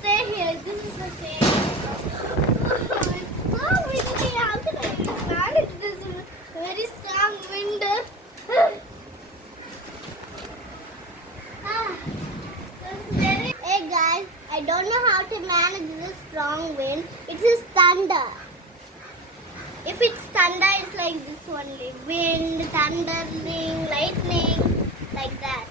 stay here. This is the same. So windy. How can I manage this very strong wind? Ah, this is very. Hey guys, I don't know how to manage this strong wind. It is thunder. If it's thunder, it's like this only. Wind, thundering, lightning, like that.